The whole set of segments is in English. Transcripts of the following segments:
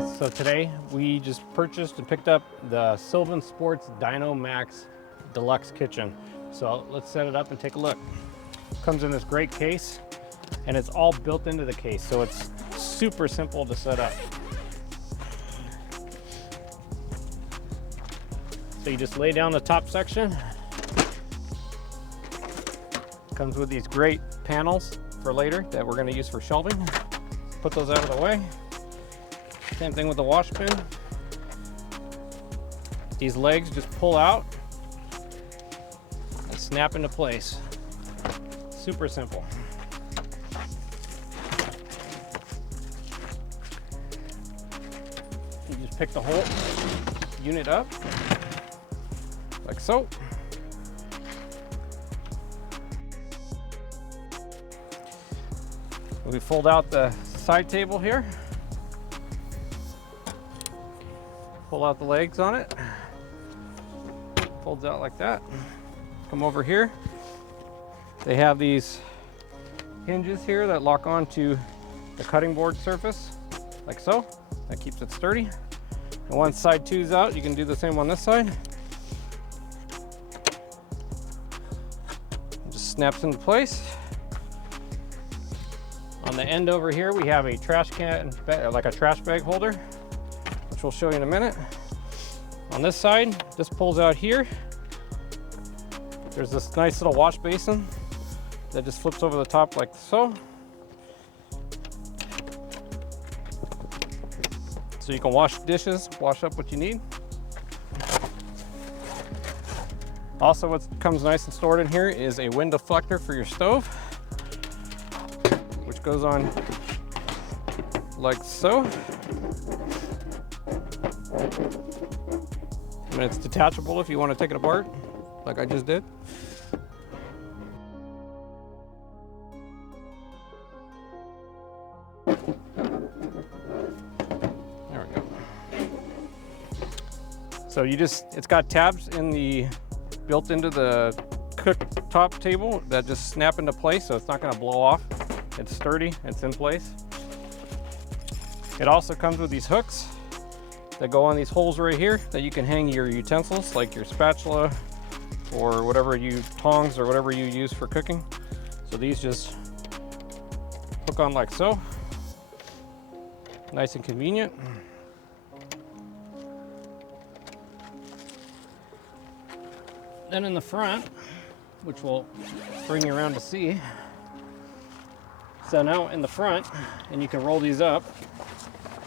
Nice. So today we just purchased and picked up the Sylvan Sports Dine O Max Deluxe Kitchen. So let's set it up and take a look. Comes in this great case and it's all built into the case. So it's super simple to set up. So you just lay down the top section. Comes with these great panels for later that we're going to use for shelving. Put those out of the way. Same thing with the wash bin. These legs just pull out and snap into place. Super simple. You just pick the whole unit up like so. We fold out the side table here. Pull out the legs on it. Folds out like that. Come over here. They have these hinges here that lock onto the cutting board surface, like so. That keeps it sturdy. And once side two's out, you can do the same on this side. It just snaps into place. On the end over here, we have a trash can, like a trash bag holder, which we'll show you in a minute. On this side, this pulls out here. There's this nice little wash basin that just flips over the top like so. So you can wash dishes, wash up what you need. Also, what comes nice and stored in here is a wind deflector for your stove, which goes on like so. And it's detachable if you want to take it apart, like I just did. There we go. So it's got tabs built into the cooktop table that just snap into place, so it's not going to blow off. It's sturdy, it's in place. It also comes with these hooks that go on these holes right here that you can hang your utensils, like your spatula or whatever tongs or whatever you use for cooking. So these just hook on like so. Nice and convenient. Then in the front, which we'll bring you around to see. So now in the front, and you can roll these up,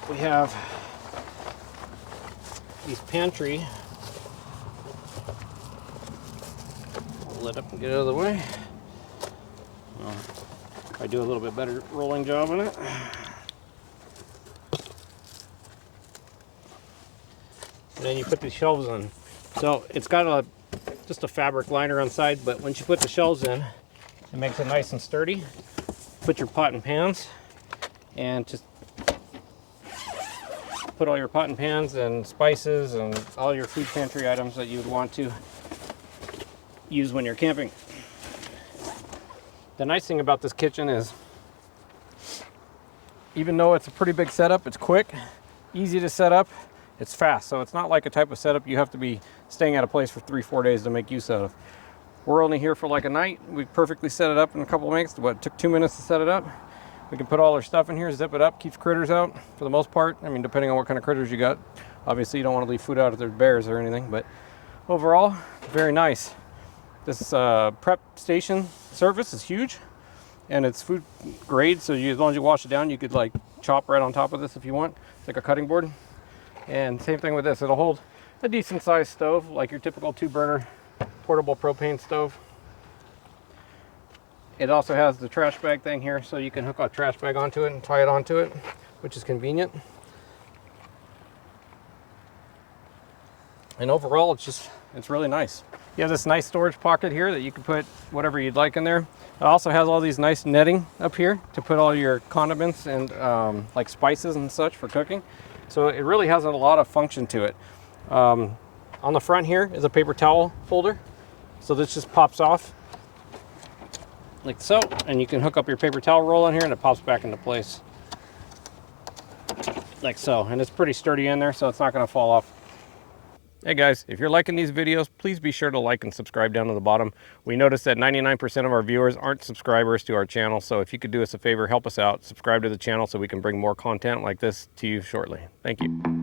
we have these pantry. Pull it up and get out of the way. I do a little bit better rolling job on it. And then you put the shelves in. So it's got just a fabric liner on the side, but once you put the shelves in, it makes it nice and sturdy. Put your pot and pans, and just put all your pot and pans and spices and all your food pantry items that you would want to use when you're camping. The nice thing about this kitchen is, even though it's a pretty big setup, it's quick, easy to set up, it's fast. So it's not like a type of setup you have to be staying at a place for 3-4 days to make use of. We're only here for like a night. We perfectly set it up in a couple of minutes. It took 2 minutes to set it up. We can put all our stuff in here, zip it up, keeps critters out for the most part. I mean, depending on what kind of critters you got. Obviously, you don't want to leave food out if there's bears or anything, but overall, very nice. This prep station surface is huge, and it's food grade, so as long as you wash it down, you could like chop right on top of this if you want. It's like a cutting board. And same thing with this. It'll hold a decent sized stove, like your typical 2-burner portable propane stove. It also has the trash bag thing here, so you can hook a trash bag onto it and tie it onto it, which is convenient. And overall, it's really nice. You have this nice storage pocket here that you can put whatever you'd like in there. It also has all these nice netting up here to put all your condiments and like spices and such for cooking. So it really has a lot of function to it. On the front here is a paper towel holder. So this just pops off like so, and you can hook up your paper towel roll in here and it pops back into place. like so, and it's pretty sturdy in there, so it's not going to fall off. Hey guys, if you're liking these videos, please be sure to like and subscribe down to the bottom. We noticed that 99% of our viewers aren't subscribers to our channel, so if you could do us a favor, help us out, subscribe to the channel so we can bring more content like this to you shortly. Thank you.